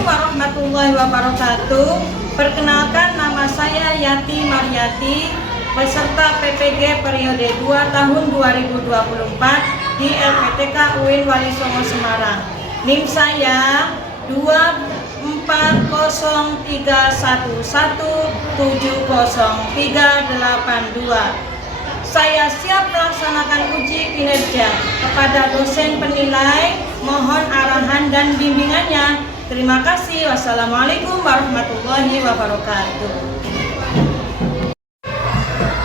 Assalamualaikum warahmatullahi wabarakatuh. Perkenalkan, nama saya Yati Maryati, peserta PPG periode 2 tahun 2024 di LPTK UIN Wali Songo Semarang. NIM saya 24031170382. Saya siap melaksanakan uji kinerja. Kepada dosen penilai, mohon arahan dan bimbingannya. Terima kasih. Wassalamualaikum warahmatullahi wabarakatuh.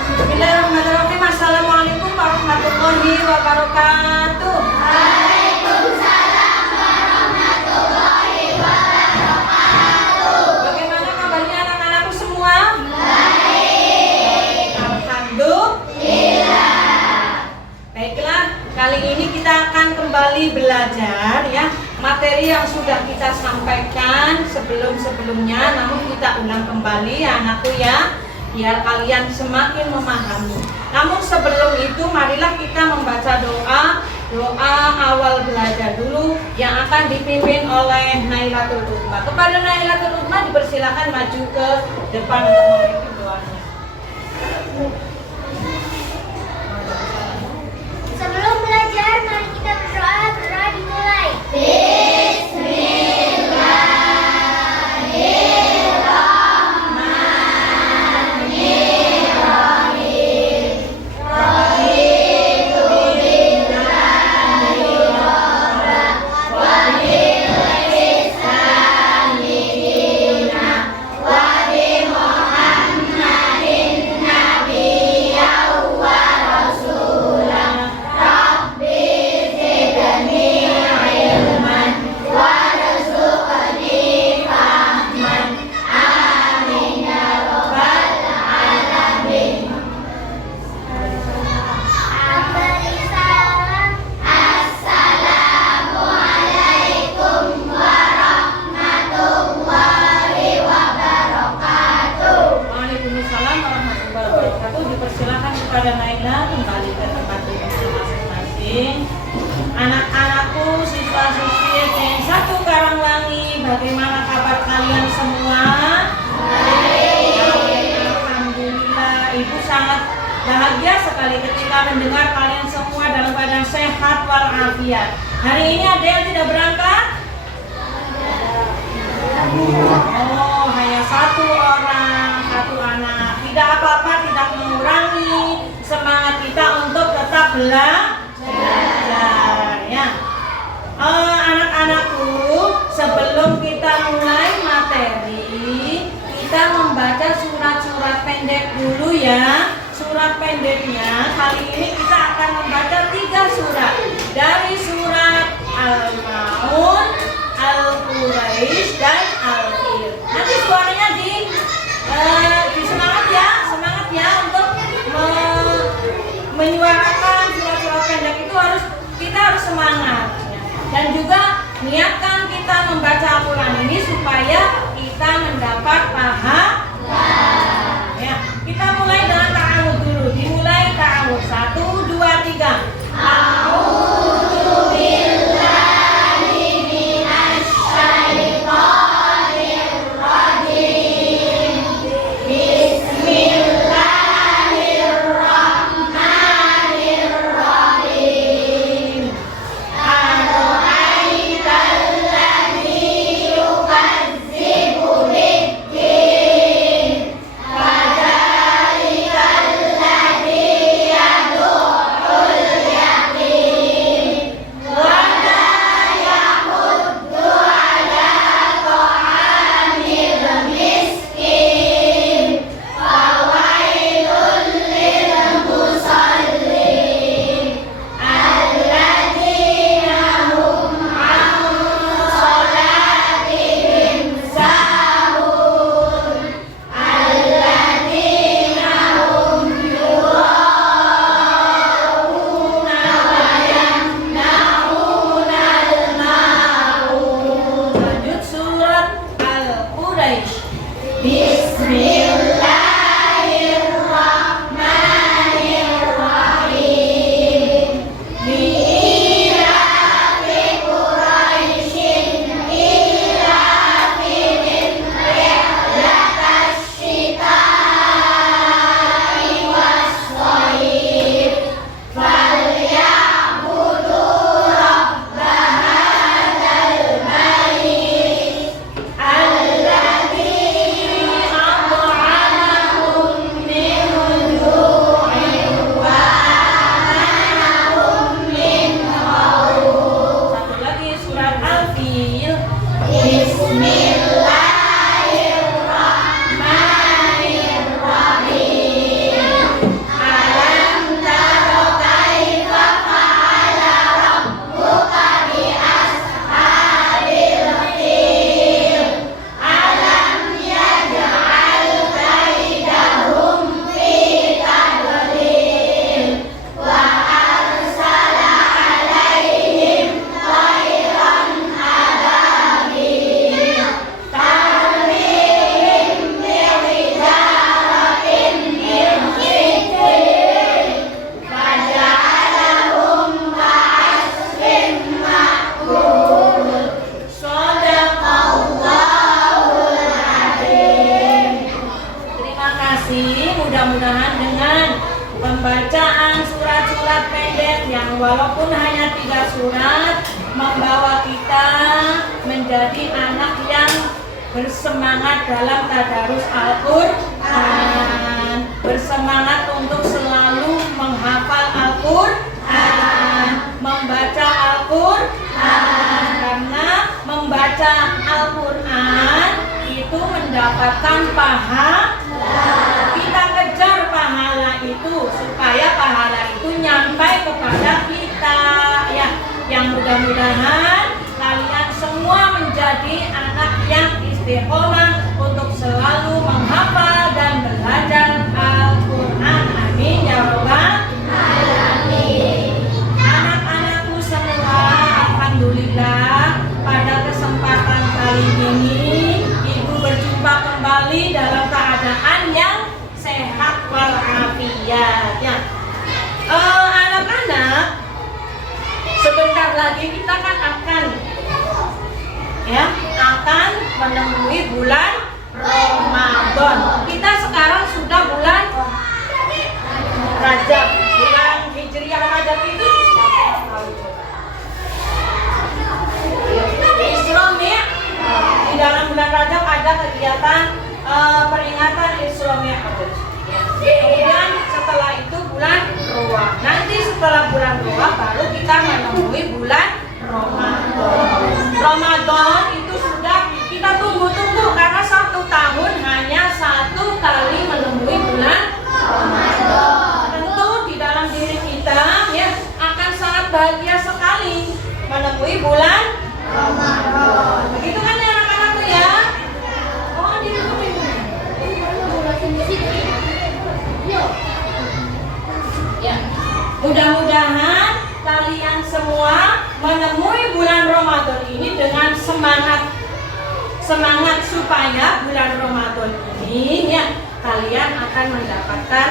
Bismillahirrahmanirrahim. Assalamualaikum warahmatullahi wabarakatuh. Waalaikumsalam warahmatullahi wabarakatuh. Bagaimana kabarnya anak-anakku semua? Baik. Alhamdulillah. Baiklah, kali ini kita akan kembali belajar ya materi yang sudah kita sampaikan sebelum-sebelumnya, namun kita ulang kembali ya anakku ya, biar kalian semakin memahami. Namun sebelum itu marilah kita membaca doa awal belajar dulu yang akan dipimpin oleh Nailatul Uzma. Kepada Nailatul Uzma dipersilakan maju ke depan untuk memimpin doanya. Sebelum belajar, mari kita berdoa. Berdoa dimulai. Waalaikumsalam warahmatullahi wabarakatuh. Dipersilakan kepada Naila kembali ke tempat duduk masing-masing. Anak-anakku, siswa-siswi SDN 1 Karangwangi, bagaimana kabar kalian semua? Alhamdulillah, Ibu sangat bahagia sekali ketika mendengar kalian semua dalam keadaan sehat walafiat. Hari ini ada yang tidak berangkat? Oh, hanya satu orang, satu anak. Tidak apa-apa, tidak mengurangi semangat kita untuk tetap belajar ya. Anak-anakku, sebelum kita mulai materi, kita membaca surat-surat pendek dulu ya. Surat pendeknya kali ini kita akan membaca 3 surat. Dari surat Al-Maun, Al-Quraisy, dan Al-Fil. Nanti suaranya di semangat ya untuk menyuarakan surat-surat pendek itu kita harus semangat. Dan juga niatkan kita membaca Al-Quran ini supaya kita mendapat pahala. Ya, kita mulai dengan ta'awudz dulu. Dimulai ta'awudz. 1, 2, 3. Fadil. Bismillahirrahmanirrahim. Alam taro kaifa fa'ala rabbuka bi ashabil fil. Alam yaj'al kaidahum fi tadlil. Wa arsala alaihim tayran ababil. Tarmihim bihijaratin min sijil. Faja'alahum ka'asfin ma'kul. Shadaqallahul adzim. Terima kasih, mudah-mudahan dengan pembacaan surat-surat pendek yang walaupun hanya 3 surat membawa kita menjadi anak yang bersemangat dalam tadarus Al-Quran, bersemangat untuk selalu menghafal Al-Quran, membaca Al-Quran, karena membaca Al-Quran itu mendapatkan pahala. Kita kejar pahala itu supaya pahala itu nyampai kepada kita ya. Yang mudah-mudahan kalian semua menjadi anak yang istiqomah untuk selalu menghafal dan belajar Al-Quran. Amin ya rabbal alamin. Anak-anakku semua, alhamdulillah pada kesempatan kali ini Ibu berjumpa kembali dalam keadaan yang sehat walafiat ya. Anak-anak, sebentar lagi kita kan akan menemui bulan Ramadan. Kita sekarang sudah bulan Rajab, bulan Hijriah Rajab itu Isra Mi'raj. Di dalam bulan Rajab ada kegiatan peringatan Isra Mi'raj. Kemudian setelah itu bulan Rowah. Nanti setelah bulan Rowah baru kita menemui bulan Ramadan. Ramadan itu sudah kita tunggu-tunggu karena 1 tahun hanya 1 kali menemui bulan Ramadan. Tentu di dalam diri kita ya akan sangat bahagia sekali menemui bulan Ramadan. Begitu kan ya anak-anakku ya? Oh, di rumah ini. Ya. Mudah-mudahan kalian semua menemui bulan Ramadan ini dengan semangat supaya bulan Ramadan ini ya kalian akan mendapatkan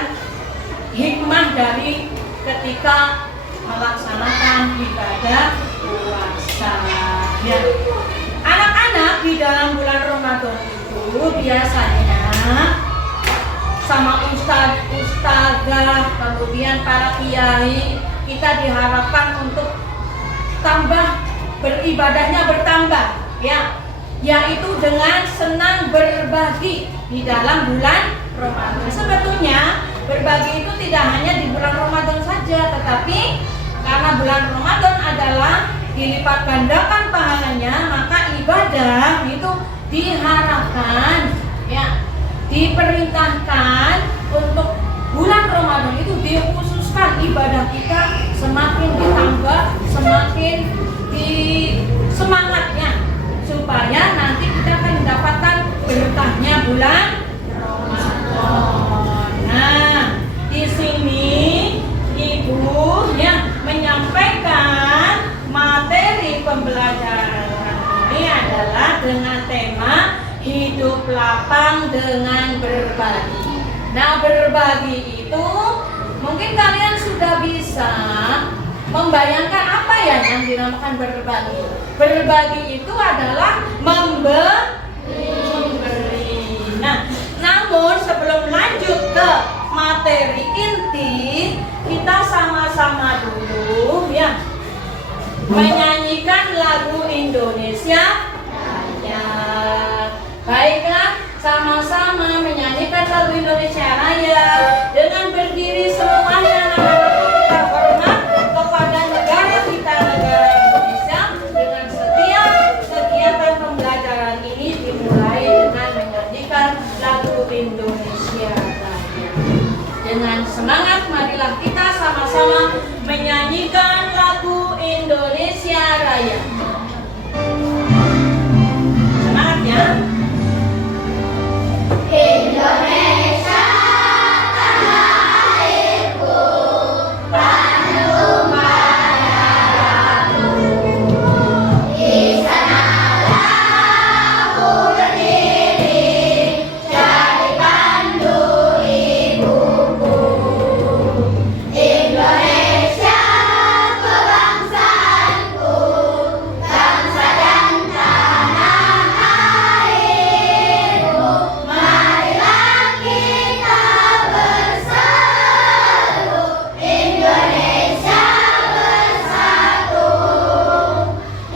hikmah dari ketika melaksanakan ibadah puasa. Ya. Anak-anak di dalam bulan Ramadan itu biasanya sama ustazah, kemudian para kiai, kita diharapkan untuk tambah beribadahnya bertambah ya, yaitu dengan senang berbagi di dalam bulan Ramadan. Sebetulnya berbagi itu tidak hanya di bulan Ramadan saja, tetapi karena bulan Ramadan adalah dilipat gandakan pahalanya, maka ibadah itu diharapkan ya, diperintahkan untuk bulan Ramadan itu dikhususkan ibadah kita semakin ditambah, semakin semangatnya supaya nanti kita akan mendapatkan berkahnya bulan Ramadan. Nah, di sini Ibu ya menyampaikan materi pembelajaran ini adalah dengan tema hidup lapang dengan berbagi. Nah, berbagi itu mungkin kalian sudah bisa membayangkan apa ya yang dinamakan berbagi. Berbagi itu adalah memberi. Nah, namun sebelum lanjut ke materi inti, kita sama-sama dulu ya menyanyikan lagu Indonesia Raya. Baiklah, sama-sama menyanyikan lagu Indonesia Raya dengan berdiri semuanya. Kita hormat kepada negara kita, negara Indonesia, dengan setia Semangat, marilah kita sama-sama menyanyikan lagu Indonesia Raya. Semangat ya. Indonesia tanah airku, penuh padaku. Di sanalah aku berdiri, jadi pandu ibuku. Indonesia kebangsaanku, bangsa dan tanah airku. Marilah kita bersatu, Indonesia bersatu.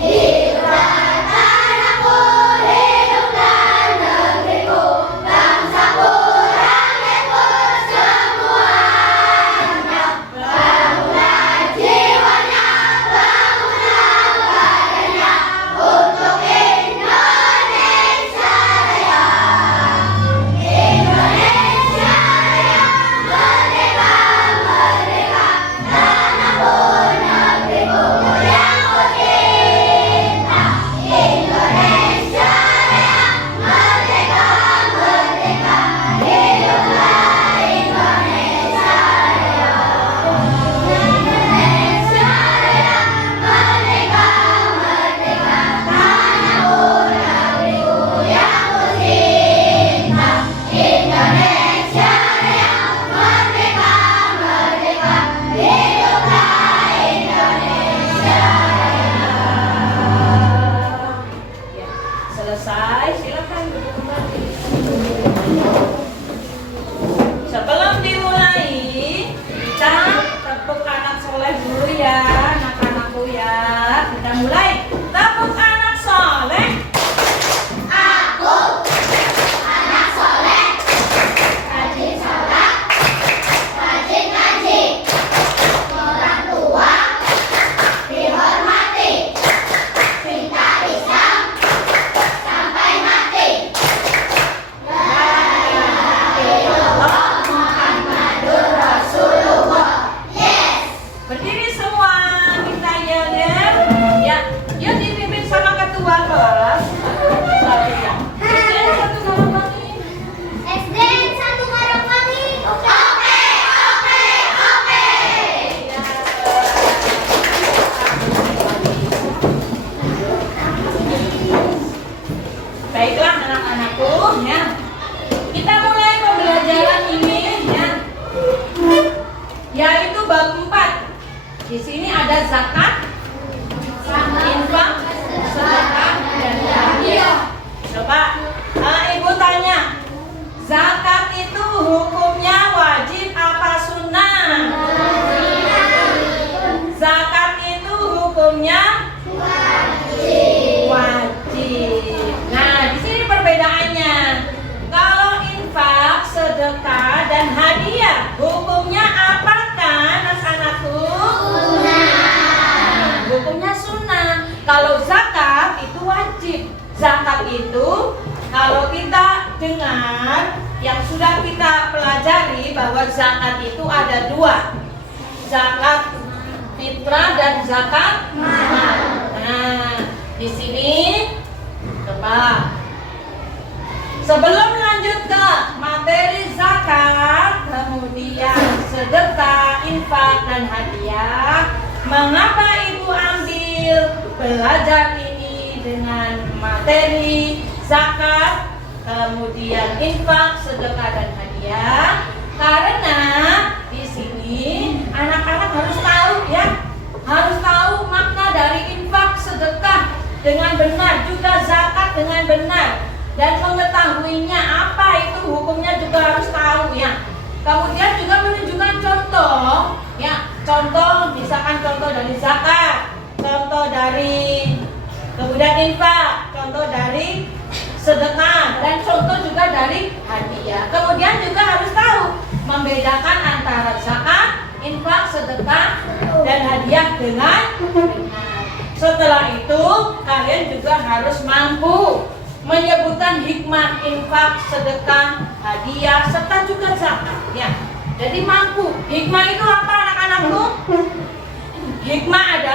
Hiduplah tanahku, hiduplah negeriku, bangsaku, rakyatku semuanya. Bangunlah jiwanya, bangunlah badannya, untuk Indonesia Raya. Indonesia Raya, merdeka, merdeka, tanahku, negeriku yang kucinta. Indonesia Raya, merdeka, merdeka, hiduplah Indonesia Raya. Indonesia Raya, merdeka, merdeka, tanahku, negeriku yang kucinta. Indonesia Raya, merdeka, merdeka, hiduplah Indonesia Ya, selesai, silakan duduk kembali. Sebelum dimulai, kita tepuk anak soleh dulu ya, anak-anakku ya. Kita mulai, tepuk anak soleh. Aku anak soleh, rajin sholat, rajin ngaji, orang tua dihormati, cinta Islam sampai mati. La ilaha illallah Muhammadur Rasulullah. Yes. Berdiri semua, kita yel ya. Yuk dipimpin sama ketua kelas. Ya. Satu galang lagi. SD 1 Karangwangi. Oke. Baiklah anak-anakku ya. Kita mulai pembelajaran ini ya. Yaitu bab 4. Di sini ada zakat, infak, sedekah, dan hadiah. Coba ibu tanya, zakat itu hukumnya wajib apa sunnah? Zakat itu hukumnya wajib. Nah, di sini perbedaannya. Kalau infak, sedekah, dan hadiah, hukumnya apakah anak-anakku? Hukumnya sunnah. Kalau zakat itu wajib. Zakat itu kalau kita dengar yang sudah kita pelajari bahwa zakat itu ada 2. Zakat fitrah dan zakat mal. Nah, di sini coba sebelum lanjut ke materi zakat, kemudian sedekah, infak, dan hadiah, mengapa ibu ambil belajar ini dengan materi zakat, kemudian infak, sedekah, dan hadiah? Karena di sini anak-anak harus tahu ya, harus tahu makna dari infak, sedekah dengan benar, juga zakat dengan benar. Dan mengetahuinya apa itu hukumnya juga harus tahu ya. Kemudian juga menunjukkan contoh ya, contoh misalkan contoh dari zakat, contoh dari kemudian infak, contoh dari sedekah, dan contoh juga dari hadiah. Kemudian juga harus tahu membedakan antara zakat, infak, sedekah, dan hadiah dengan benar. Setelah itu kalian juga harus mampu menyebutkan hikmah infak, sedekah, hadiah, serta juga zakat ya. Jadi mampu. Hikmah itu apa anak-anakku? Hikmah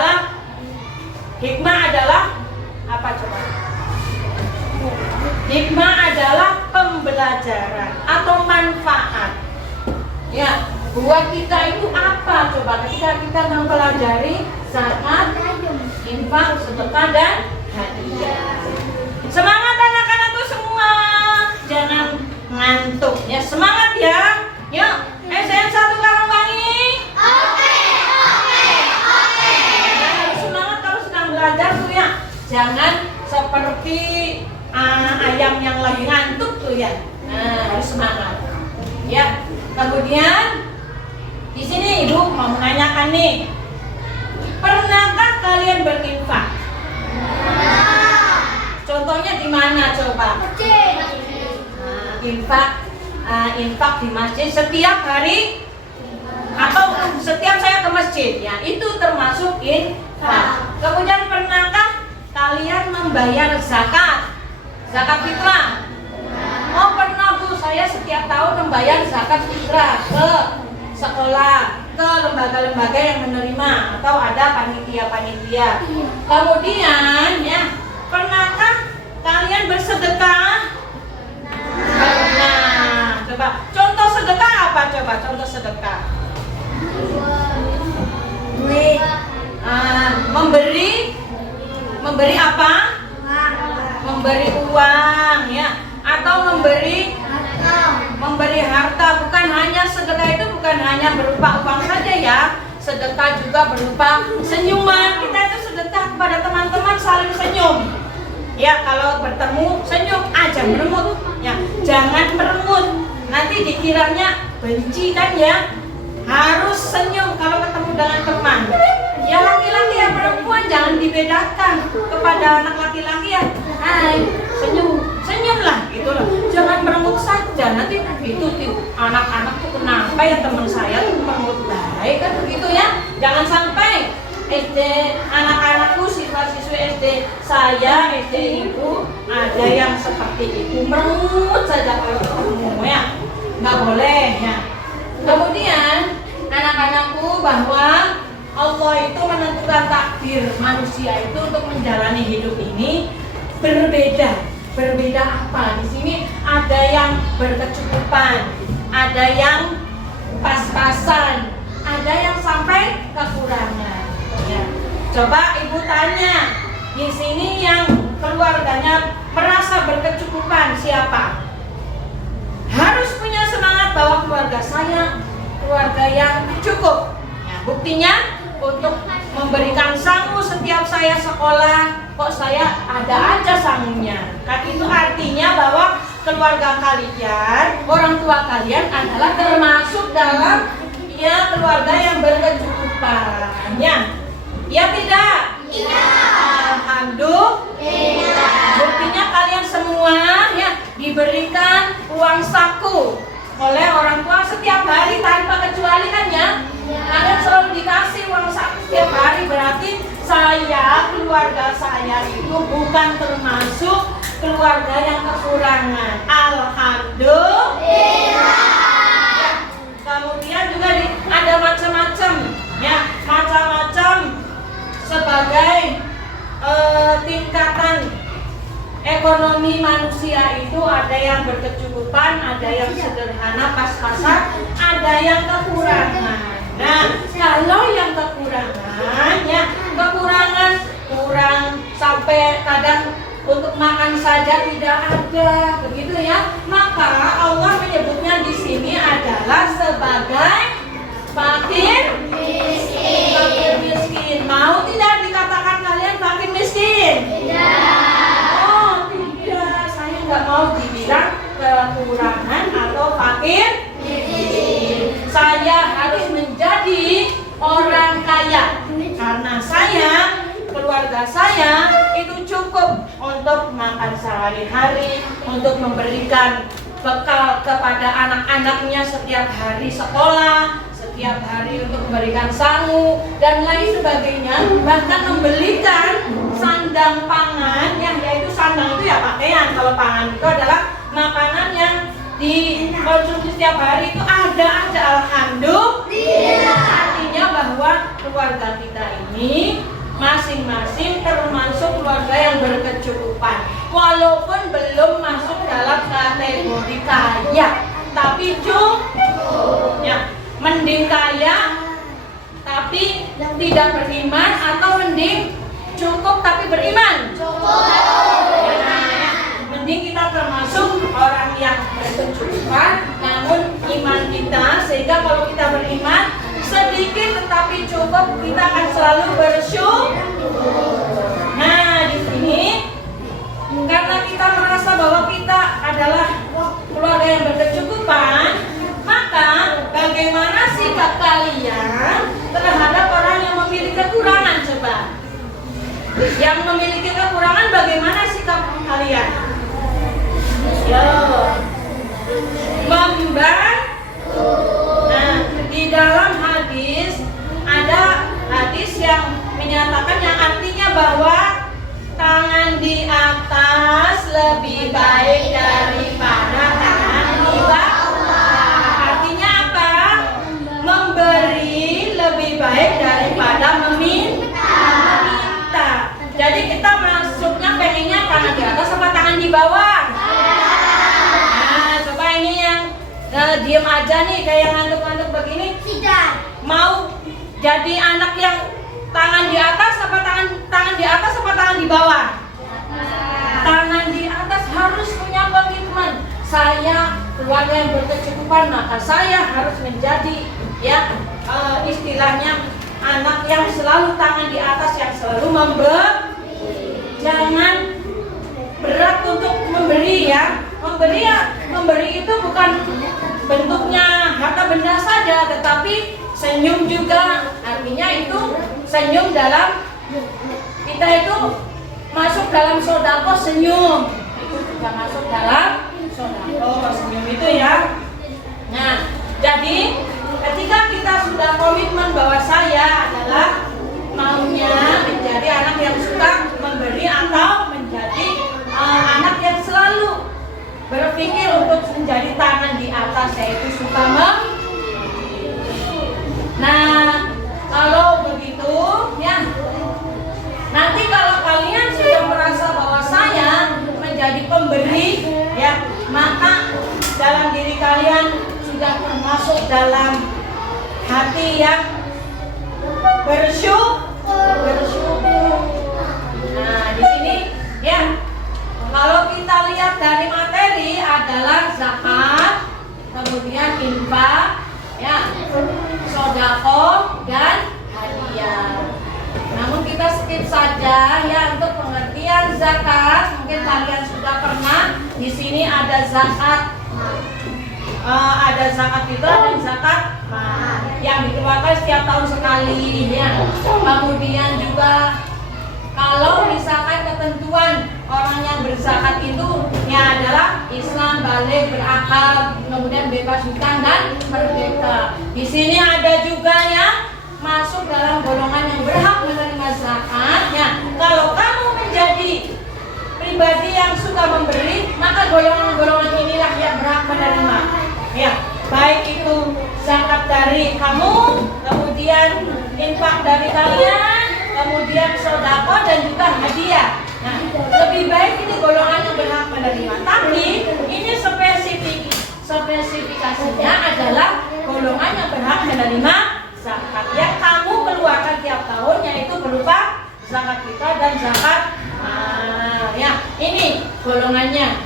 adalah apa coba? Hikmah adalah pembelajaran atau manfaat. Ya, buat kita itu apa coba ketika kita mempelajari zakat, infak, sedekah dan hadiah. Semangat anak-anakku semua, jangan ngantuk ya, semangat ya. Yuk, SDN 1 Karangwangi. Oke. Harus semangat kalau sedang belajar tuh ya. Jangan seperti ayam yang lagi ngantuk tuh ya. Nah, harus semangat. Ya. Kemudian di sini Ibu mau menanyakan nih. Pernahkah kalian berinfak? Contohnya di mana coba? Infak di masjid setiap hari atau setiap saya ke masjid ya, itu termasuk infak. Kemudian pernahkah kalian membayar zakat fitrah? Oh pernah Bu, saya setiap tahun membayar zakat fitrah ke sekolah, ke lembaga-lembaga yang menerima atau ada panitia-panitia. Kemudian ya, pernahkah kalian bersedekah? Nah, coba contoh sedekah apa coba? Contoh sedekah. Memberi apa? Memberi uang ya, atau memberi harta. Bukan hanya sedekah itu bukan hanya berupa uang saja ya. Sedekah juga berupa senyuman. Kita itu sedekah kepada teman-teman, saling senyum. Ya, kalau bertemu senyum aja, meremut. Ya, jangan meremut. Nanti dikiranya benci kan ya. Harus senyum kalau ketemu dengan teman. Ya laki-laki ya perempuan jangan dibedakan. Kepada anak laki-laki ya, hai, senyumlah gitu loh. Jangan meremut saja. Nanti itu anak-anak tuh kenapa ya teman saya tuh meremut baik kan begitu ya. Jangan sampai SD anak-anakku, siswa-siswi SD saya, SD ibu ada yang seperti itu, meremut saja kalau ketemu ya. Nggak boleh ya. Kemudian anak-anakku, bahwa Allah itu menentukan takdir manusia itu untuk menjalani hidup ini berbeda. Berbeda apa? Di sini ada yang berkecukupan, ada yang pas-pasan, ada yang sampai kekurangan. Ya. Coba Ibu tanya, di sini yang keluarganya merasa berkecukupan siapa? Harus punya semangat bahwa keluarga saya keluarga yang cukup. Ya, buktinya untuk memberikan sangu setiap saya sekolah, kok saya ada aja sangunya. Kan itu artinya bahwa keluarga kalian, orang tua kalian adalah termasuk dalam ya keluarga yang berkecukupan. Ya tidak? Iya. Alhamdulillah. Buktinya kalian semua ya diberikan uang saku oleh orang tua setiap hari tanpa kecuali kan ya. Kalian selalu dikasih uang saku setiap hari, berarti keluarga saya itu bukan termasuk keluarga yang kekurangan. Alhamdulillah. Ya. Kemudian juga ada macam-macam ya, macam-macam sebagai tingkatan ekonomi manusia itu ada yang berkecukupan, ada yang sederhana pas-pasan, ada yang kekurangan. Nah, kalau yang kekurangan ya, kurang sampai kadang untuk makan saja tidak ada, begitu ya. Maka Allah menyebutnya di sini adalah sebagai fakir miskin. Fakir miskin. Mau tidak dikatakan kalian fakir miskin? Tidak. Oh, tidak. Saya nggak mau dibilang kekurangan atau fakir miskin. Saya harus menjadi orang kaya karena keluarga saya itu cukup untuk makan sehari-hari, untuk memberikan bekal kepada anak-anaknya setiap hari sekolah, setiap hari untuk memberikan sangu dan lain sebagainya, bahkan membelikan sandang pangan, yang yaitu sandang itu ya pakaian, kalau pangan itu adalah makanan yang dikonsumsi setiap hari, itu ada ada alhamdulillah. Artinya bahwa keluarga kita ini masing-masing termasuk keluarga yang berkecukupan. Walaupun belum masuk dalam kategori kaya, tapi cukup. Ya, mending kaya tapi tidak beriman, atau mending cukup tapi beriman. Ya, mending kita termasuk orang yang berkecukupan, namun iman kita, sehingga kalau kita beriman sedikit tetapi cukup, kita akan selalu bersyukur. Nah, di sini karena kita merasa bahwa kita adalah keluarga yang berkecukupan, maka bagaimana sikap kalian terhadap orang yang memiliki kekurangan? Coba, yang memiliki kekurangan, bagaimana sikap kalian? Yo, membantu. Nah, di dalam hadis ada hadis yang menyatakan, yang artinya bahwa tangan di atas lebih baik daripada tangan di bawah. Artinya apa? Memberi lebih baik daripada meminta. Jadi kita masuknya pengennya tangan di atas apa tangan di bawah? Nah, coba ini yang diem aja nih, kayak ngantuk-ngantuk begini. Mau jadi anak yang tangan di atas apa tangan di atas apa tangan di bawah? Tangan di atas. Harus punya komitmen. Saya keluarga yang berkecukupan, maka saya harus menjadi istilahnya anak yang selalu tangan di atas, yang selalu memberi. Jangan berat untuk memberi ya. Memberi itu bukan bentuknya harta benda saja, tetapi senyum juga. Artinya itu senyum dalam, kita itu masuk dalam sodako senyum, itu juga masuk dalam sodako senyum itu ya. Nah, jadi ketika kita sudah komitmen bahwa saya adalah maunya menjadi anak yang suka memberi, atau menjadi anak yang selalu berpikir untuk menjadi tangan di atas, yaitu suka memberi. Nah, kalau begitu ya, nanti kalau kalian sudah merasa bahwa saya menjadi pemberi ya, maka dalam diri kalian sudah termasuk dalam hati yang bersyukur. Nah, di sini ya, kalau kita lihat dari materi adalah zakat, kemudian infak, ya, sodako dan hadiah. Namun kita skip saja ya untuk pengertian zakat. Mungkin kalian sudah pernah. Di sini ada zakat, ada zakat fitrah dan zakat yang dikeluarkan setiap tahun sekali. Ya. Kemudian juga kalau misalkan ketentuan orang yang berzakat itu ya adalah Islam, baligh, berakal, kemudian bebas hutang dan merdeka. Di sini ada juga yang masuk dalam golongan yang berhak menerima zakat. Ya, kalau kamu menjadi pribadi yang suka memberi, maka golongan-golongan inilah yang berhak menerima. Ya, baik itu zakat dari kamu, kemudian infak dari kalian, kemudian sodako dan juga hadiah. Nah, lebih baik ini golongan yang berhak menerima. Tapi ini spesifikasinya adalah golongan yang berhak menerima zakat yang kamu keluarkan tiap tahun, yaitu berupa zakat fitrah dan zakat. Ya, ini golongannya.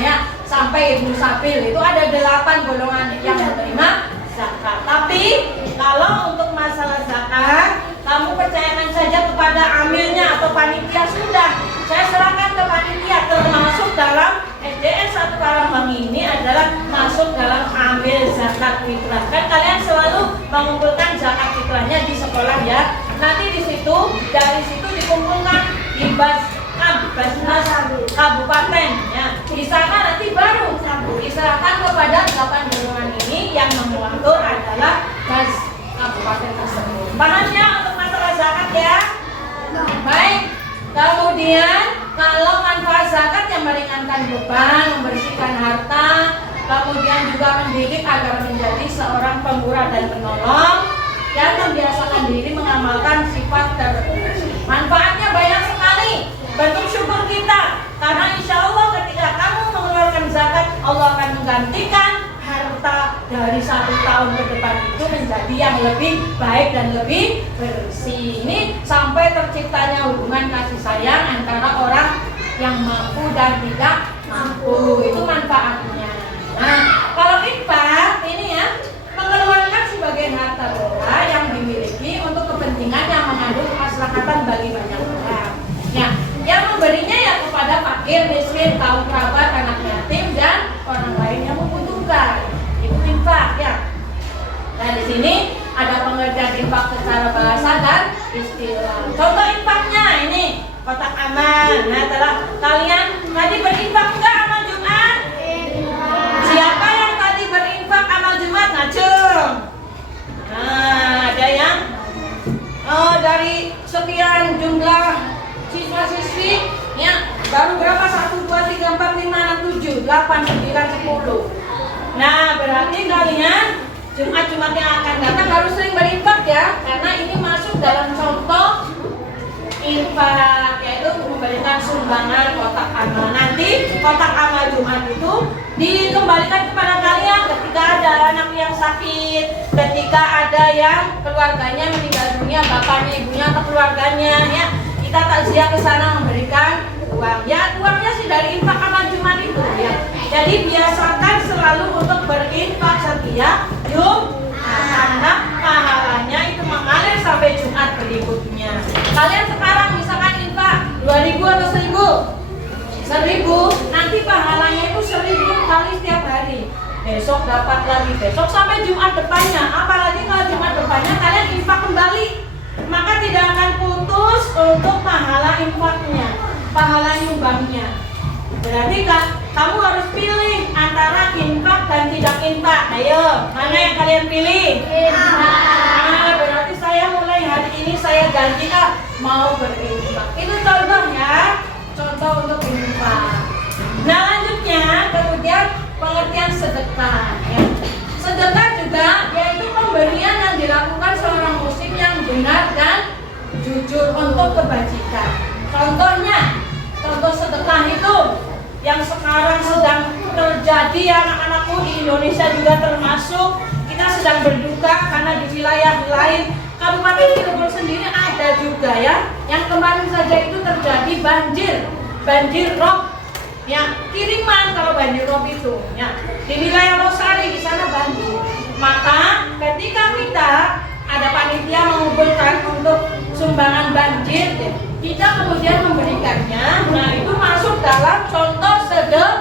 Ya, sampai Ibnu Sabil itu ada 8 golongan yang menerima zakat. Tapi kalau untuk masalah zakat, kamu percayakan saja kepada amilnya atau panitia. Sudah, saya serahkan ke panitia, termasuk dalam SDN 1 Karambang ini adalah masuk dalam amil zakat fitrah. Kan kalian selalu mengumpulkan zakat fitrahnya di sekolah ya. Nanti di situ, dari situ dikumpulkan di Basnas Kabupaten ya. Di sana nanti baru diserahkan kepada 8 golongan ini, yang mengatur adalah Bas Kabupaten tersebut. Pahamnya untuk masalah zakat ya. Baik. Kemudian kalau manfaat zakat yang meringankan beban, membersihkan harta, kemudian juga mendidik agar menjadi seorang pemurah dan penolong, dan membiasakan diri mengamalkan sifat terpuji. Manfaatnya banyak sekali. Bentuk syukur kita, karena insya Allah ketika kamu mengeluarkan zakat, Allah akan menggantikan harta dari 1 tahun ke depan itu menjadi yang lebih baik dan lebih bersih. Ini sampai terciptanya hubungan kasih sayang antara orang yang mampu dan tidak mampu. Itu manfaatnya. Nah, kalau infak ini ya, mengeluarkan sebagian harta kita yang dimiliki untuk kepentingan yang mengandung kemaslahatan bagi banyak orang. Ya, yang memberinya ya kepada fakir, miskin, kaum kerabat, anak yatim, dan orang lain yang membutuhkan. Itu infak ya. Nah, di sini ada pengertian infak secara bahasa dan istilah. Contoh infaknya ini kotak amal. Nah, telah kalian tadi berinfak enggak amal Jumat? Siapa yang tadi berinfak amal Jumat? Ngacung. Nah, ada yang dari sekian jumlah siswa-siswi ya, baru berapa? 1, 2, 3, 4, 5, 6, 7, 8, 9, 10. Nah, berarti kalian Jumat-Jumat yang akan datang harus sering berinfak ya, karena ini masuk dalam contoh infak, yaitu memberikan sumbangan kotak amal. Nanti kotak amal Jumat itu dikembalikan kepada kalian ketika ada anak yang sakit, ketika ada yang keluarganya meninggal dunia, bapaknya, ibunya, atau keluarganya ya. Kita takziah ke sana memberikan uang. Ya, uangnya sih dari infak amal Jumat itu ya. Jadi biasakan selalu untuk berinfak setiap Jumat, karena pahalanya itu mengalir sampai Jumat berikutnya. Kalian sekarang misalkan infak 2.000 atau 1.000, nanti pahalanya itu 1.000 kali setiap hari. Besok dapat lagi, besok sampai Jumat depannya. Apalagi kalau Jumat depannya kalian infak kembali, maka tidak akan putus untuk pahala infaknya, pahala nyumbangnya. Berarti kamu harus pilih antara infak dan tidak infak. Ayo, mana yang kalian pilih? Nah, berarti saya mulai hari ini saya janji mau berinfak. Itu contoh ya, contoh untuk infak. Nah, lanjutnya kemudian pengertian sedekah ya. Sedekah juga yaitu pemberian yang dilakukan seorang muslim yang benar dan jujur untuk kebajikan. Contohnya, contoh sedekah itu yang sekarang sedang terjadi anak-anakku di Indonesia juga termasuk. Kita sedang berduka karena di wilayah lain Kabupaten Cirebon sendiri ada juga ya, yang kemarin saja itu terjadi banjir rob ya, kiriman kalau banjir rob itu ya, di wilayah Losari di sana banjir. Maka ketika kita ada panitia mengumpulkan untuk sumbangan banjir, kita kemudian memberikannya. Nah, itu masuk dalam contoh sedekah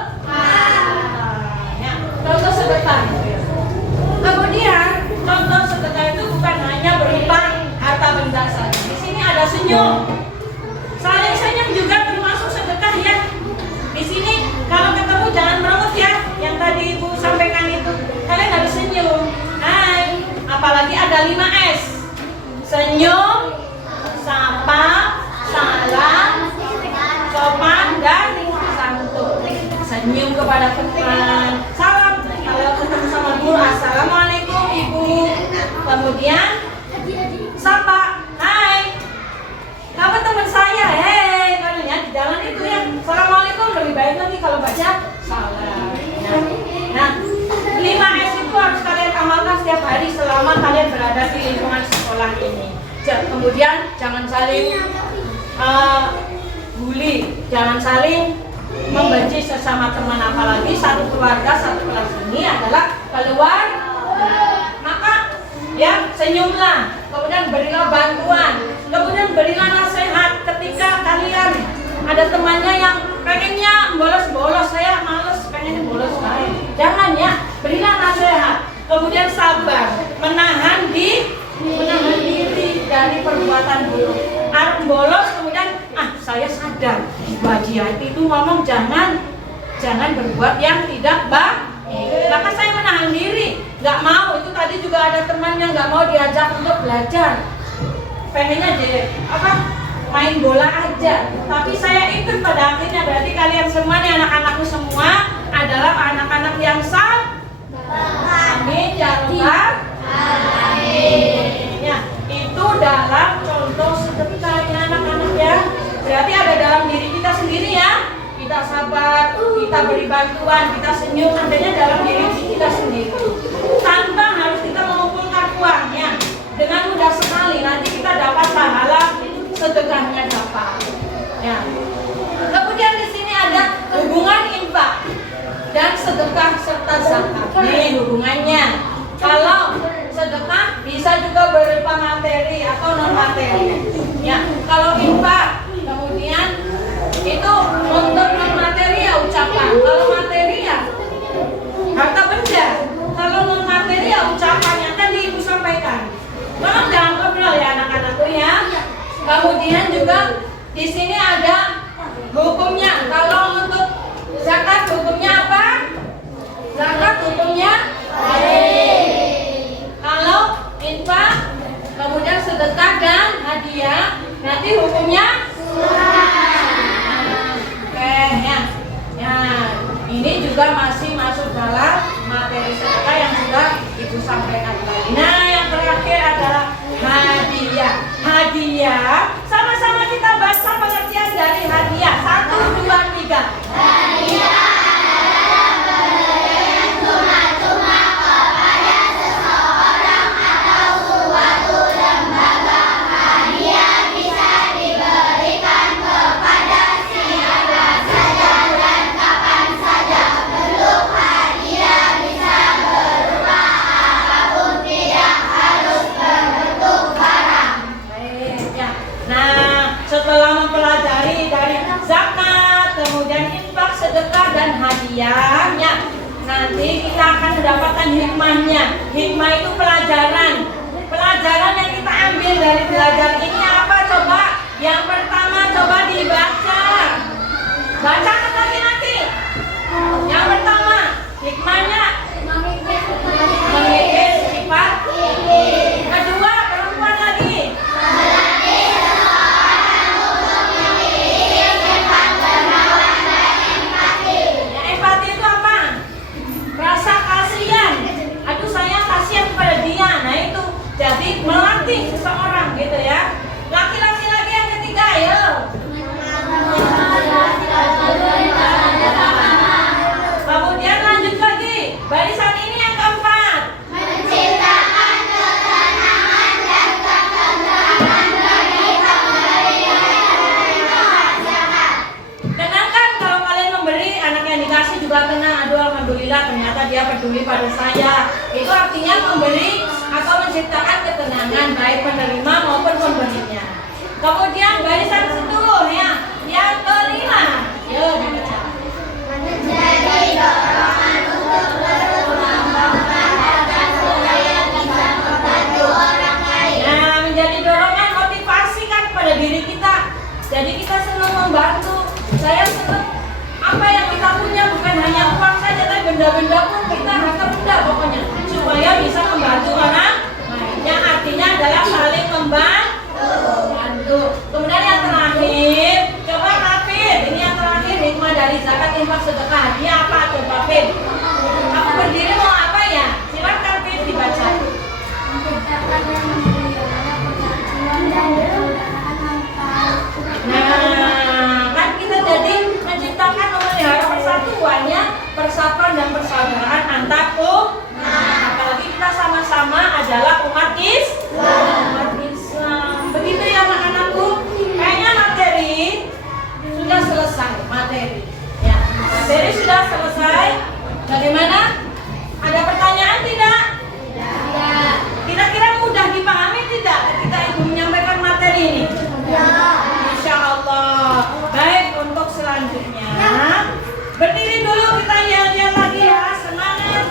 ya, contoh sedekah. Kemudian contoh sedekah itu bukan hanya berupa harta benda saja. Di sini ada senyum, saling senyum juga termasuk sedekah ya. Di sini kalau ketemu jangan merengut ya, yang tadi ibu sampaikan itu kalian harus senyum. Hai, apalagi ada 5S: senyum, sapa, salam, sopan, dan santun. Senyum kepada teman, salam kalau ketemu sama guru, assalamualaikum ibu. Kemudian sapa, hai, kamu teman saya, hei, kalau ya di jalan itu ya, assalamualaikum. Lebih baik lagi kalau baca salam. Nah, 5S itu harus kalian amalkan setiap hari selama kalian berada di lingkungan sekolah ini. Kemudian jangan saling bully, jangan saling membenci sesama teman, apalagi satu keluarga, satu kelas ini adalah keluarga. Maka ya senyumlah, kemudian berilah bantuan, kemudian berilah nasihat ketika kalian ada temannya yang pengennya bolos-bolos, saya males pengennya bolos lain. Jangan ya, berilah nasihat, kemudian sabar, menahan diri dari perbuatan buruk. Arep bolos kemudian saya sadar Bu Haji Yati itu ngomong jangan berbuat yang tidak baik. Maka saya menahan diri, nggak mau. Itu tadi juga ada teman yang nggak mau diajak untuk belajar, pengennya main bola aja. Tapi saya ikut pada akhirnya. Berarti kalian semua nih, anak-anakku semua adalah anak-anak yang salah kita sabar, kita beri bantuan, kita senyum, adanya dalam diri kita sendiri. Tanpa harus kita mengumpulkan uang ya. Dengan mudah sekali nanti kita dapat pahala sedekahnya dapat. Ya. Kemudian di sini ada hubungan infak dan sedekah serta zakat. Nih hubungannya. Kalau sedekah bisa juga berupa materi atau non materi. Ya, kalau infak kemudian itu untuk non materi ya ucapan. Kalau materi ya harta benda. Kalau non materi ya ucapan yang tadi ibu sampaikan. Tolong jangan ngobrol ya anak-anakku ya. Kemudian juga di sini ada hukumnya. Kalau untuk zakat hukumnya apa? Zakat hukumnya kalau infak, kemudian sedekah dan hadiah, nanti hukumnya oke ya. Ya, ini juga masih masuk dalam materi sedekah yang sudah ibu sampaikan tadi. Nah, yang terakhir adalah hadiah. Hadiah, sama-sama kita baca pengertian dari hadiah. 1, 2, 3. Hadiah. Setelah mempelajari dari zakat, kemudian infak, sedekah dan hadiahnya, nanti kita akan mendapatkan hikmahnya. Hikmah itu pelajaran. Pelajaran yang kita ambil dari belajar ini apa coba? Yang pertama coba dibaca. Baca nanti. Yang pertama hikmahnya mengikis sifat. Kedua perempuan lagi. Rasa kasihan, aduh saya kasihan kepada dia. Nah itu jadi melatih seseorang gitu ya. Laki-laki lagi yang ketiga ya. Kemudian lanjut lagi, barisan ini yang keempat. Menciptakan ketenangan dan ketentraman bagi tenangkan kalau kalian memberi, anak yang dikasih juga tenang. Aduh alhamdulillah ternyata dia peduli pada saya. Itu artinya memberi atau menciptakan ketenangan baik penerima maupun pemberinya. Kemudian barisan setuh ya. Yang kelima, yuk dibaca. Menjadi dorongan untuk berkembang dan supaya bisa membantu orang lain. Nah, menjadi dorongan motivasi kan pada diri kita. Jadi kita senang membantu. Saya senang apa yang kita punya bukan hanya uang saja, tapi benda-benda pun kita harta benda pokoknya supaya bisa membantu orang lainnya. Artinya adalah saling membantu. Kemudian yang terakhir, coba Rafid, ini yang terakhir hikmah dari zakat, infak, sedekah, hadiah apa coba Rafid? Kamu berdiri mau apa ya? Silakan Rafid dibaca. Nah, kan kita jadi menciptakan memelihara persatuannya, persatuan dan persaudaraan antar umat. Apalagi kita sama-sama adalah umat Islam. Begitu ya anak-anakku. Kayaknya materi sudah selesai. Ya, materi sudah selesai. Bagaimana? Ada pertanyaan tidak? Tidak. Kira-kira mudah dipahami tidak ketika ibu menyampaikan materi ini? Ya. Insya Allah. Baik, untuk selanjutnya berdiri dulu, kita yel-yel lagi ya. Semangat.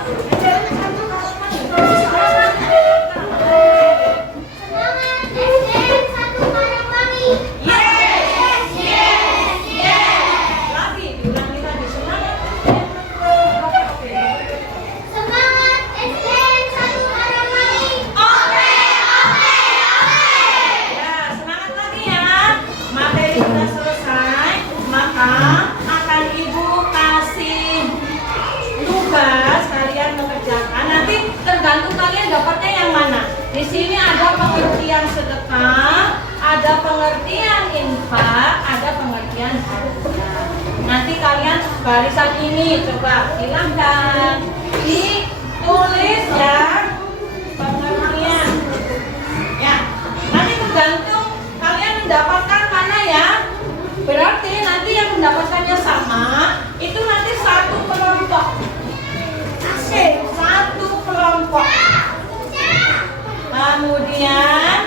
Tergantung kalian dapatnya yang mana. Di sini ada pengertian sedekah, ada pengertian infak, ada pengertian hadiah. Nanti kalian barisan ini coba silahkan ditulis ya pengertian. Ya, nanti tergantung kalian mendapatkan mana ya. Berarti nanti yang mendapatkannya sama itu nanti satu kelompok. Asik, satu kelompok. Kemudian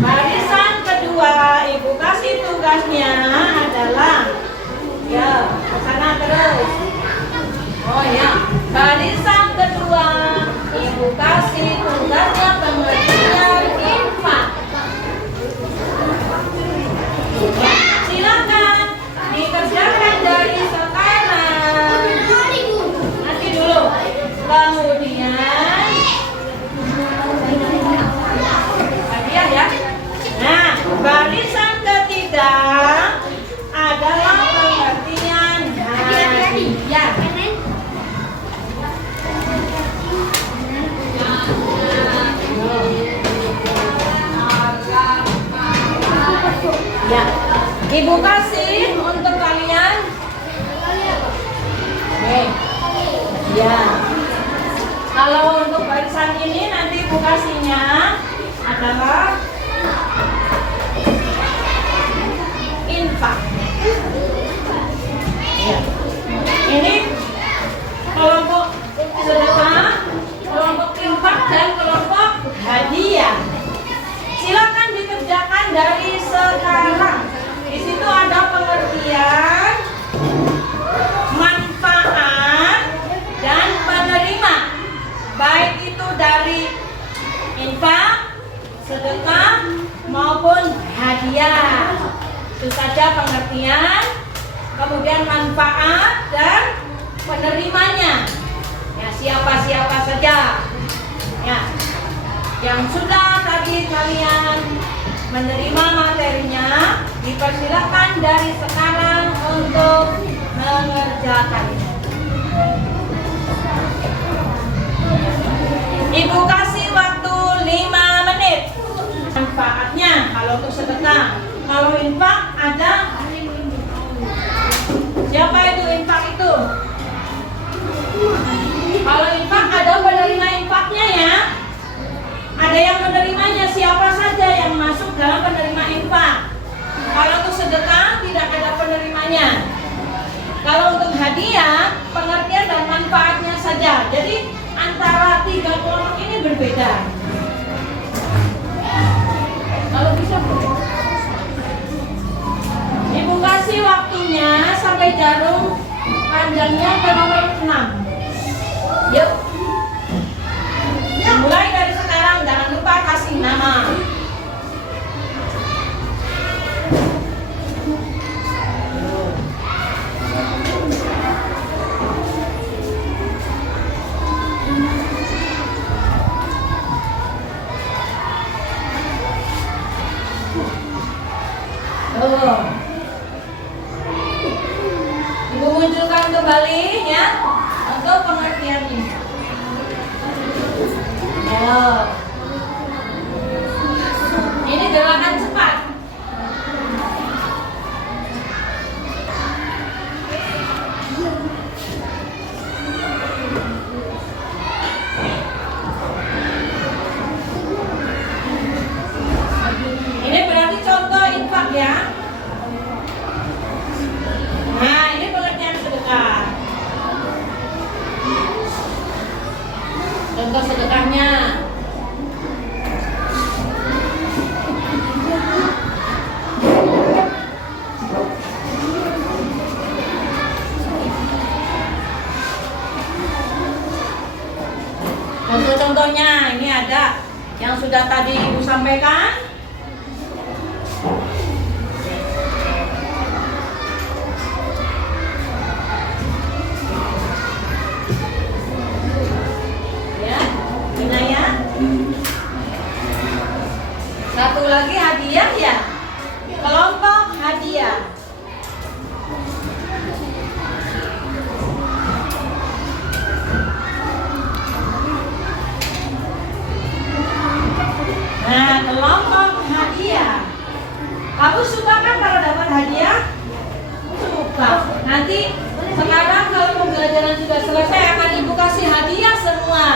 barisan kedua, ibu kasih tugasnya adalah ya ke sana terus. Oh ya, barisan kedua, ibu kasih tugasnya pengertian infak. Silakan dikerjakan dari sekarang. Nanti dulu. Kemudian hadiah ya. Nah, barisan ketiga adalah pengertian hadiah. Ya, ibu kasih untuk kalian. Oke. Ya. Kalau untuk barisan ini nanti ibu kasihnya adalah infak. Ya. Ini kelompok sedekah, kelompok infak dan kelompok hadiah. Silakan dikerjakan dari sekarang. Di situ ada pengertian, manfaat, dan penerima. Baik itu dari infak, sedekah, maupun hadiah. Itu saja pengertian, kemudian manfaat, dan penerimanya. Ya, siapa-siapa saja. Ya. Yang sudah tadi kalian menerima materinya, dipersilakan dari sekarang untuk mengerjakan. Ibu kasih waktu 5 menit. Manfaatnya kalau untuk sedekah, kalau infak ada. Siapa itu infak itu? Kalau infak ada penerima infaknya ya. Ada yang menerimanya, siapa saja yang masuk dalam penerima infak. Kalau untuk sedekah tidak ada penerimanya. Kalau untuk hadiah, pengertian dan manfaatnya saja. Jadi antara 3 kelompok ini berbeda. Kalau bisa ibu kasih waktunya sampai jarum panjangnya ke nomor 6. Yuk. Mulai dari sekarang, jangan lupa kasih nama. Ibu munculkan kembali ya untuk pengertian ini. Ini gerakan cepat. Ini berarti contoh infak ya. Nah, ini pengertian sedekah. Contoh sedekahnya. Contoh-contohnya ini ada yang sudah tadi Ibu sampaikan. Ya, Inaya. Satu lagi hadiah ya. Kelompok hadiah. Nah, kelompok hadiah. Kamu suka kan kalau dapat hadiah? Suka. Nanti Sekarang kalau pembelajaran sudah selesai akan Ibu kasih hadiah semua.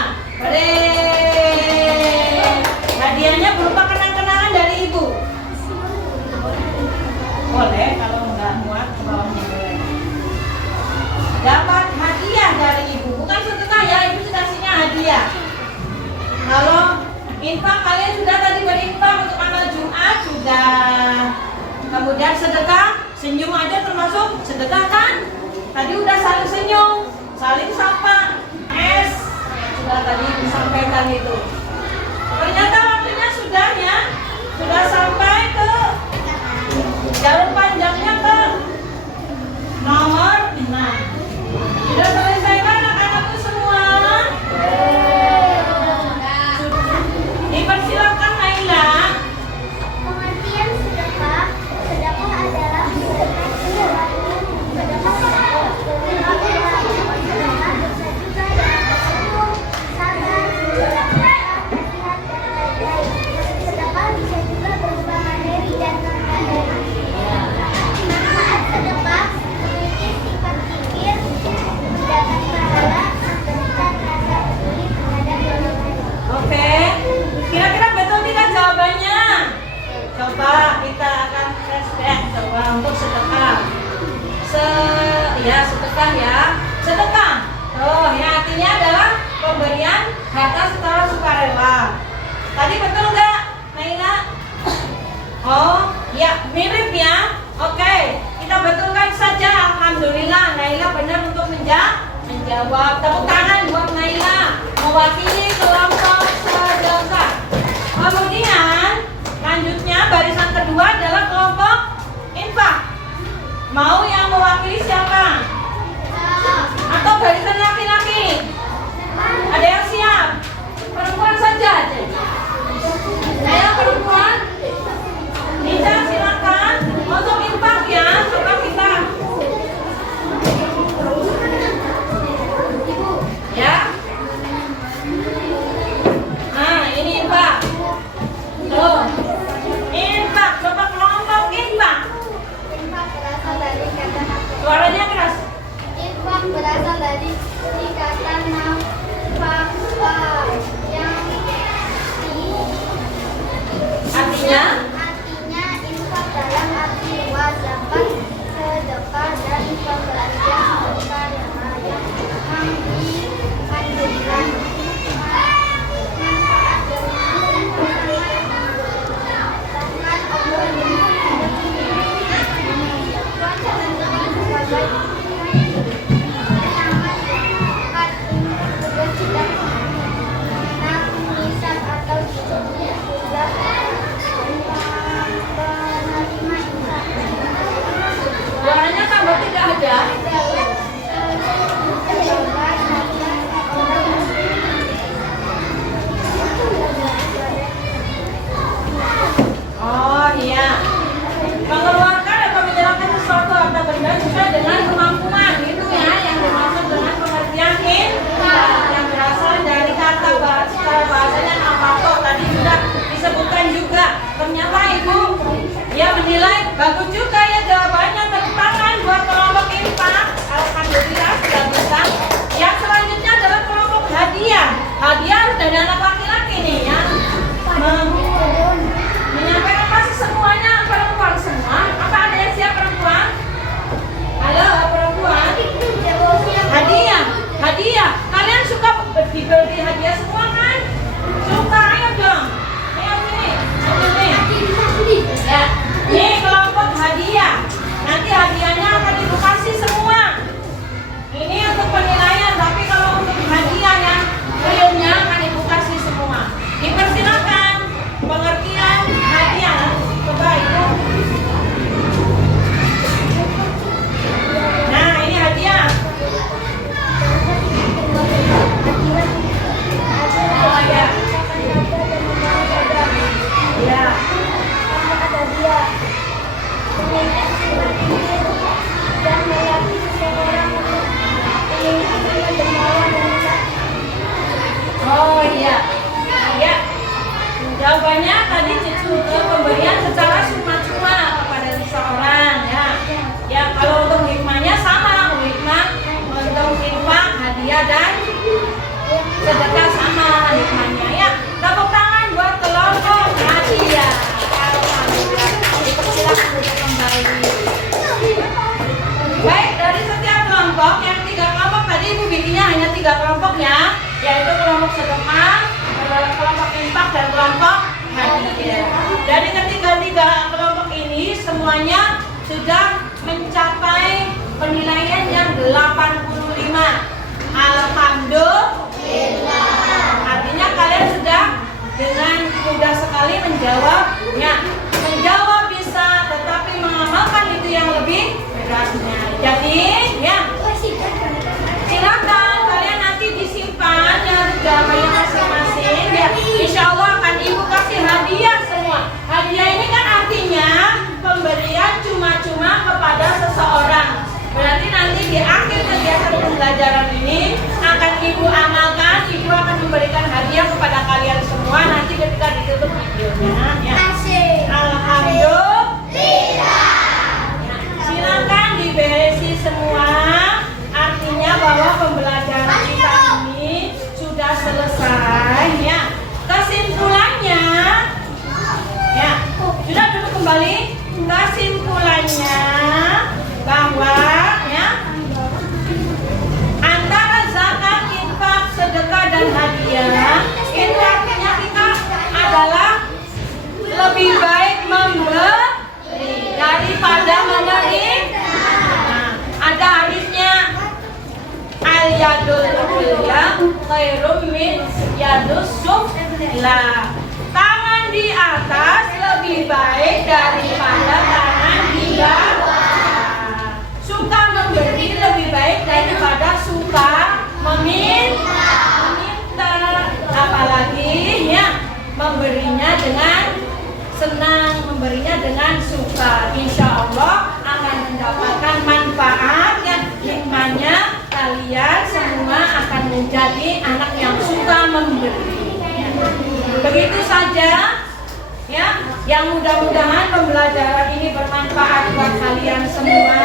Hadiahnya berupa kenang-kenangan dari Ibu. Boleh, kalau nggak muat ke bawahnya boleh. Dapat hadiah dari Ibu, bukan sedekah ya, Ibu sudah kasihnya hadiah. Kalau infak, kalian sudah tadi berinfak untuk amal Jumat sudah. Kemudian sedekah, senyum aja termasuk sedekah kan? Tadi udah saling senyum, saling sapa, sudah tadi disampaikan itu. Ternyata waktunya sudah ya, sudah sampai ke jalur panjangnya ke nomor 6. Sudah selesai kan anak-anakku semua? Dipersilakan Naila. Pengertian sedekah. Sedekah adalah sedekah bisa juga berupa materi dan non-materi. Manfaat sedekah memiliki sifat zikir, mendapat pahala, memberikan rasa peduli terhadap orang lain. Oke, kira-kira betul tidak jawabannya? Coba kita akan flashback coba untuk sedekah. Sedekah ya. Sedekah. Oh, ya artinya adalah pemberian harta secara sukarela. Tadi betul nggak, Naila? Oh, ya mirip ya. Oke, kita betulkan saja. Alhamdulillah, Naila benar untuk menjawab. Tepuk tangan buat Naila mewakili kelompok sedekah. Kemudian lanjutnya barisan kedua adalah kelompok infak. Mau yang mewakili siapa? Atau barisan laki-laki? Ada yang siap? Perempuan saja. Saya perempuan. Nisa silakan untuk infak ya. Coba kita. Ya. Nah, ini infak. Tuh. Infak, coba kelompok infak. Infak berasal dari kata Suaranya keras. infak berasal dari kata nafkah yang Artinya? artinya infak dalam arti luas dapat sedekah dan pemberian sukarela yang dianjurkan. Manfaat dari Suaranya tambah tidak ada. Oh iya. Mengeluarkan atau menyerahkan sesuatu harta benda sesuai dengan kemampuan itu ya, yang dimaksud dengan pengertian infak yang berasal dari kata secara bahasanya nafkah. Tadi sudah disebutkan juga. Ternyata Ibu ya menilai bagus juga ya jawabannya. Tepuk tangan buat kelompok infak. Alhamdulillah sudah bisa. Yang selanjutnya adalah kelompok hadiah. Hadiah harus dari anak laki-laki nih ya. Menyampaikan pasti semuanya perempuan semua. Apa ada yang siap perempuan? Halo perempuan. Hadiah, hadiah. Kalian suka diberi hadiah semua kan? Suka, ayo dong. Ayo sini, sini. Ya, ini kelompok hadiah. Nanti hadiahnya akan Ibu kasih semua. Ini untuk penilaian, tapi kalau untuk hadiah yang realnya akan Ibu kasih semua. Dipersilakan pengertian hadiah. Coba Ibu. Nah, ini hadiah. Oh ya. Ya. Oh iya. Iya. Jawabannya tadi cucu pemberian secara cuma-cuma kepada seseorang ya. Ya kalau untuk hikmahnya sama, hikmah 3 kelompok ya, yaitu kelompok sedekah, kelompok infak dan kelompok hadiah. Dari ketiga kelompok ini semuanya sudah mencapai penilaian yang 85. Alhamdulillah. Artinya kalian sudah dengan mudah sekali menjawabnya. Menjawab bisa, tetapi mengamalkan itu yang lebih beratnya. Jadi, ya, silakan kalian nanti disimpan ya gambarnya masing-masing. Ya, insya Allah akan ibu kasih hadiah semua. Hadiah ini kan artinya pemberian cuma-cuma kepada seseorang. Berarti nanti di akhir kegiatan pembelajaran ini akan ibu amalkan, ibu akan memberikan hadiah kepada kalian semua nanti ketika ditutup videonya. Ya. Alhamdulillah. Ya. Silakan diberesi semua. Artinya bahwa pembelajaran kita ini sudah selesai. Ya. Kesimpulannya, ya sudah duduk kembali. Kesimpulannya bahwa ya antara zakat, infak, sedekah dan hadiah itu artinya kita adalah lebih baik memberi daripada menerima. Nah, ada hadisnya al-yadul ulya khairum min yadus sufla. Tangan di atas lebih baik daripada tangan di bawah. Suka memberi lebih baik daripada suka meminta. Apalagi ya memberinya dengan senang, memberinya dengan suka. Insya Allah akan mendapatkan manfaat ya, hikmahnya kalian semua akan menjadi anak yang suka memberi. Begitu saja ya, yang mudah-mudahan pembelajaran ini bermanfaat buat kalian semua.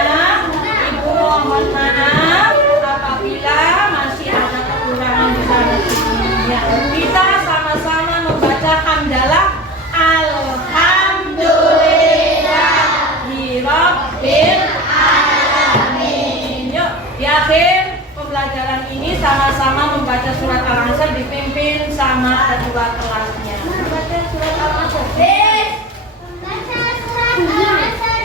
Ibu mohon maaf apabila masih ada kekurangan di sana sini. Ya, kita sama-sama membaca hamdalah alhamdulillahirabbil alamin. Yuk, di akhir pembelajaran ini sama-sama membaca surat Al-Asr dipimpin sama ketua kelasnya. Membaca surat Al-Asr. Baca surat Al-Asr.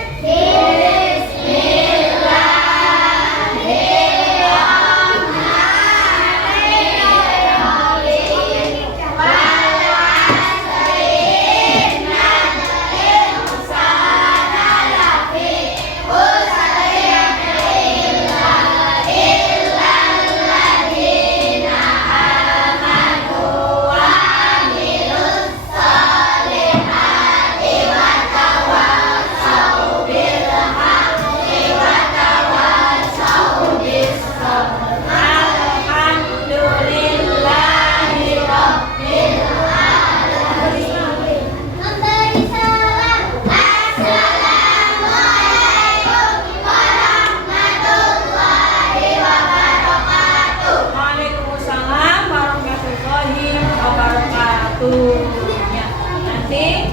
Ya, nanti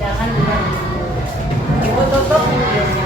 jangan lupa ibu tutup videonya.